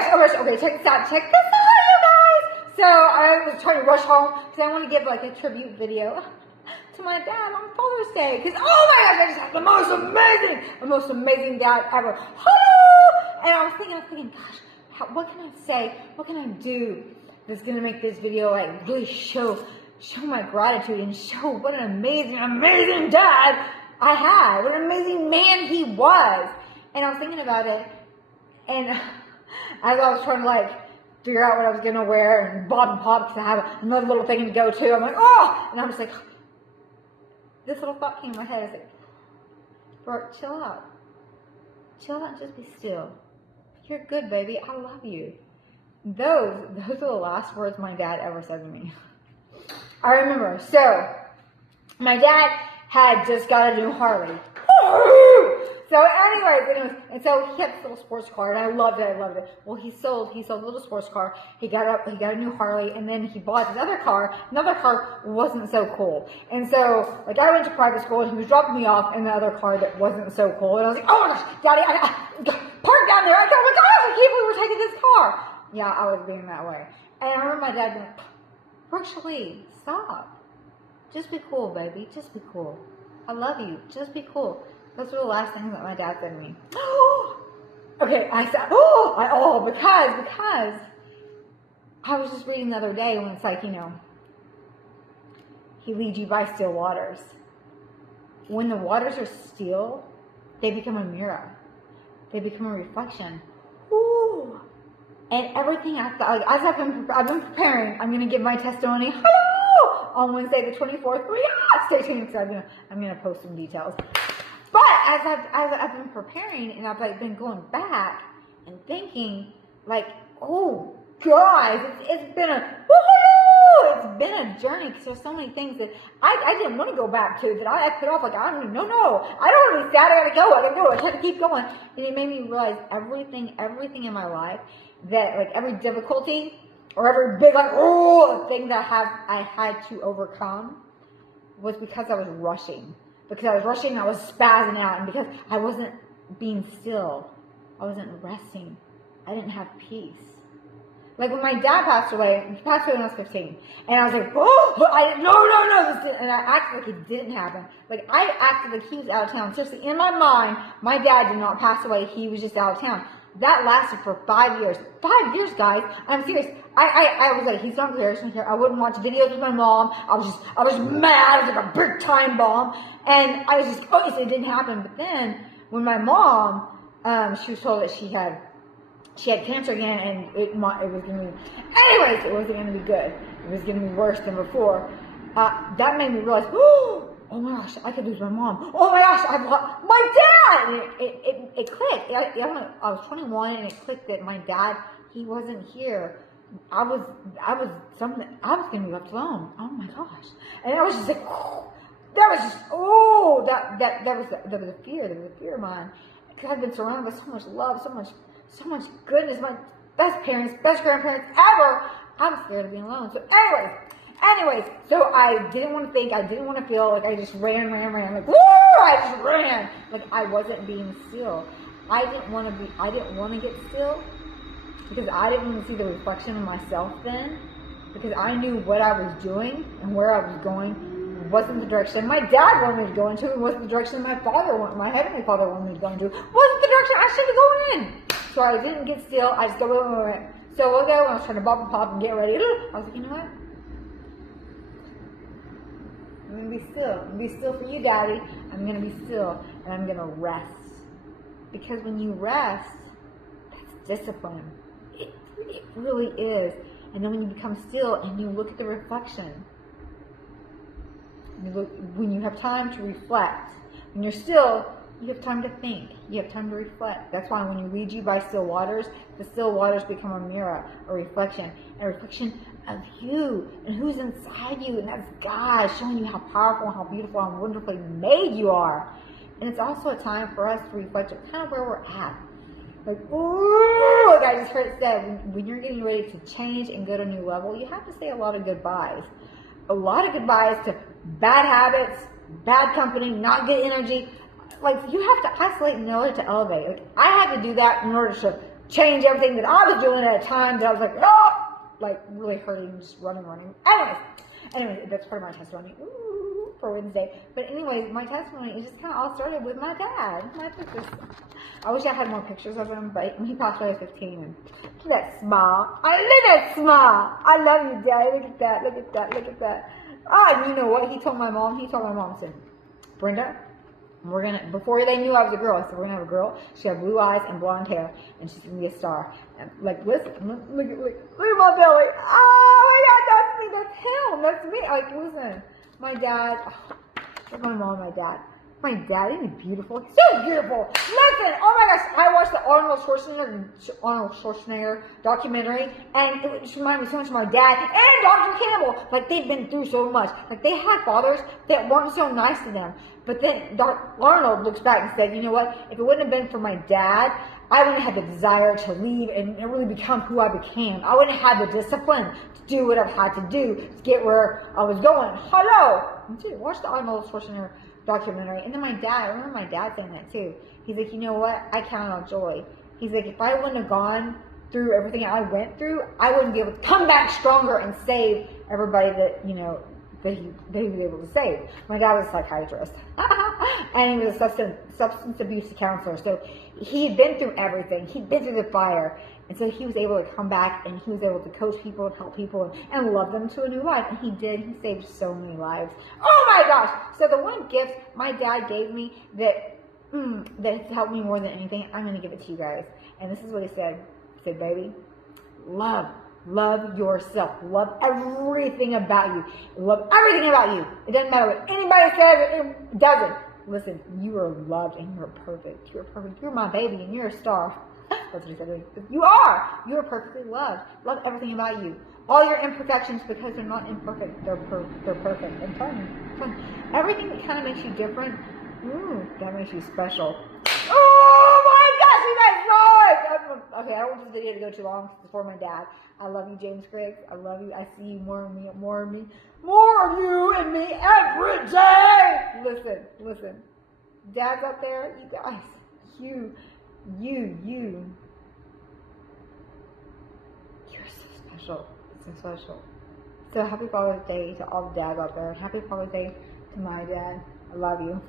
gosh. Okay, check this out, you guys. So I was trying to rush home because I want to give like a tribute video to my dad on Father's Day. Because oh my gosh, I just had the most amazing dad ever. Hello! And I was thinking, gosh, what can I say? What can I do that's gonna make this video like really show my gratitude and show what an amazing dad I had. What an amazing man he was. And I was thinking about it, and as I was trying to like figure out what I was gonna wear and bob and pop because I have another little thing to go to, I'm like, oh! And I'm just like, this little thought came in my head. I was like, Bert, chill out and just be still. You're good, baby. I love you. Those are the last words my dad ever said to me. I remember. So, my dad had just got a new Harley. So anyways, and so he had this little sports car, and I loved it. Well, he sold a little sports car. He got a new Harley, and then he bought his other car. Another car wasn't so cool, and so like I went to private school, and he was dropping me off in the other car that wasn't so cool, and I was like, oh my gosh, Daddy, park down there! Oh my gosh, I can't believe we're taking this car. Yeah, I was being that way, and I remember my dad being like, Virtually, stop. Just be cool, baby. Just be cool. I love you. Just be cool. Those were the last things that my dad said to me. Okay, I said, because I was just reading the other day when it's like, he leads you by still waters. When the waters are still, they become a mirror. They become a reflection. Ooh. And everything I thought, like, as I've been preparing, I'm going to give my testimony. Hello! On Wednesday the 24th. Stay tuned because I'm going to post some details. But as I've been preparing and I've like been going back and thinking like, oh guys, it's been a journey because there's so many things that I didn't want to go back to that I put off. Like I don't know, I don't want to be sad. I gotta go. I have to keep going, and it made me realize everything in my life that like every difficulty or every big like thing that I had to overcome was because I was rushing. Because I was rushing, I was spazzing out, and because I wasn't being still, I wasn't resting, I didn't have peace. Like when my dad passed away, he passed away when I was 15, and I was like, no, and I acted like it didn't happen. Like I acted like he was out of town. Seriously, in my mind, my dad did not pass away, he was just out of town. That lasted for 5 years. 5 years, guys. I'm serious. I was like, he's not here. I wouldn't watch videos with my mom. I was mad. I was like a big time bomb. And I was just, it didn't happen. But then when my mom, she was told that she had cancer again, and it was going to be, anyways, it wasn't going to be good. It was going to be worse than before. That made me realize, oh my gosh, I could lose my mom. Oh my gosh, I've lost my dad. And it clicked. I was 21, and it clicked that my dad, he wasn't here. I was going to be left alone. Oh my gosh. And I was just like, that was a fear. There was a fear of mine. Because I've been surrounded by so much love, so much goodness. My best parents, best grandparents ever. I was scared of being alone. So anyways, so I didn't want to think, I didn't want to feel like I just ran. Like, woo! I just ran. Like I wasn't being still. I didn't want to get still because I didn't want to see the reflection of myself then, because I knew what I was doing and where I was going wasn't the direction my dad wanted me to go into, and wasn't the direction my Heavenly Father wanted me to go into, wasn't the direction I should have gone in. So I didn't get still, I just went. So when I was trying to bop and pop and get ready, I was like, you know what? I'm going to be still. I'm going to be still for you, Daddy. I'm going to be still, and I'm going to rest. Because when you rest, that's discipline. It really is. And then when you become still and you look at the reflection, when you have time to reflect, when you're still, you have time to think. You have time to reflect. That's why when you lead you by still waters, the still waters become a mirror, a reflection of you and who's inside you. And that's God showing you how powerful, how beautiful, how wonderfully made you are. And it's also a time for us to reflect on kind of where we're at. Like, ooh, like I just heard it said, when you're getting ready to change and go to a new level, you have to say a lot of goodbyes. A lot of goodbyes to bad habits, bad company, not good energy. Like, you have to isolate in order to elevate. Like, I had to do that in order change everything that I was doing at a time that I was like, oh, like really hurting, just running. Anyways, that's part of my testimony. Ooh, for Wednesday. But anyways, my testimony, it just kind of all started with my dad. I wish I had more pictures of him, but he passed away at 15. And look at that smile. I love that smile. I love you, Daddy. Look at that. Ah, you know what? He told my mom, said, Brenda, we're gonna, before they knew I was a girl, I said, we're gonna have a girl. She had blue eyes and blonde hair, and she's gonna be a star. And like, listen, look at my belly. Oh my God, that's me. That's him. That's me. Like, listen, my dad. Look at my mom, my dad. My dad, isn't he beautiful? He's so beautiful. Listen, oh my gosh, I watched the Arnold Schwarzenegger documentary, and it just reminded me so much of my dad and Dr. Campbell. Like, they've been through so much. Like, they had fathers that weren't so nice to them. But then Arnold looks back and said, you know what? If it wouldn't have been for my dad, I wouldn't have the desire to leave and really become who I became. I wouldn't have the discipline to do what I've had to do to get where I was going. Hello! Watch the Arnold Schwarzenegger documentary. And then my dad, I remember my dad saying that too. He's like, you know what? I count on joy. He's like, if I wouldn't have gone through everything I went through, I wouldn't be able to come back stronger and save everybody that, you know, that he was able to save. My dad was a psychiatrist. And he was a substance abuse counselor. So he had been through everything. He'd been through the fire. And so he was able to come back and he was able to coach people and help people and love them to a new life. And he did. He saved so many lives. Oh my gosh. So the one gift my dad gave me that has helped me more than anything, I'm going to give it to you guys. And this is what he said. He said, baby, love yourself. Love everything about you. Love everything about you. It doesn't matter what anybody says. It doesn't. Listen, you are loved and you're perfect. You're perfect. You're my baby and you're a star. That's what he said. You are. You are perfectly loved. Love everything about you. All your imperfections, because they're not imperfect. They're perfect. And fun. Everything that kind of makes you different, that makes you special. Oh my gosh, you guys know it! Okay, I don't want this video to go too long. It's for my dad. I love you, James Griggs. I love you. I see you more of you and me every day. Listen. Dads out there, you guys, you're so special. So happy Father's Day to all the dads out there. Happy Father's Day to my dad. I love you.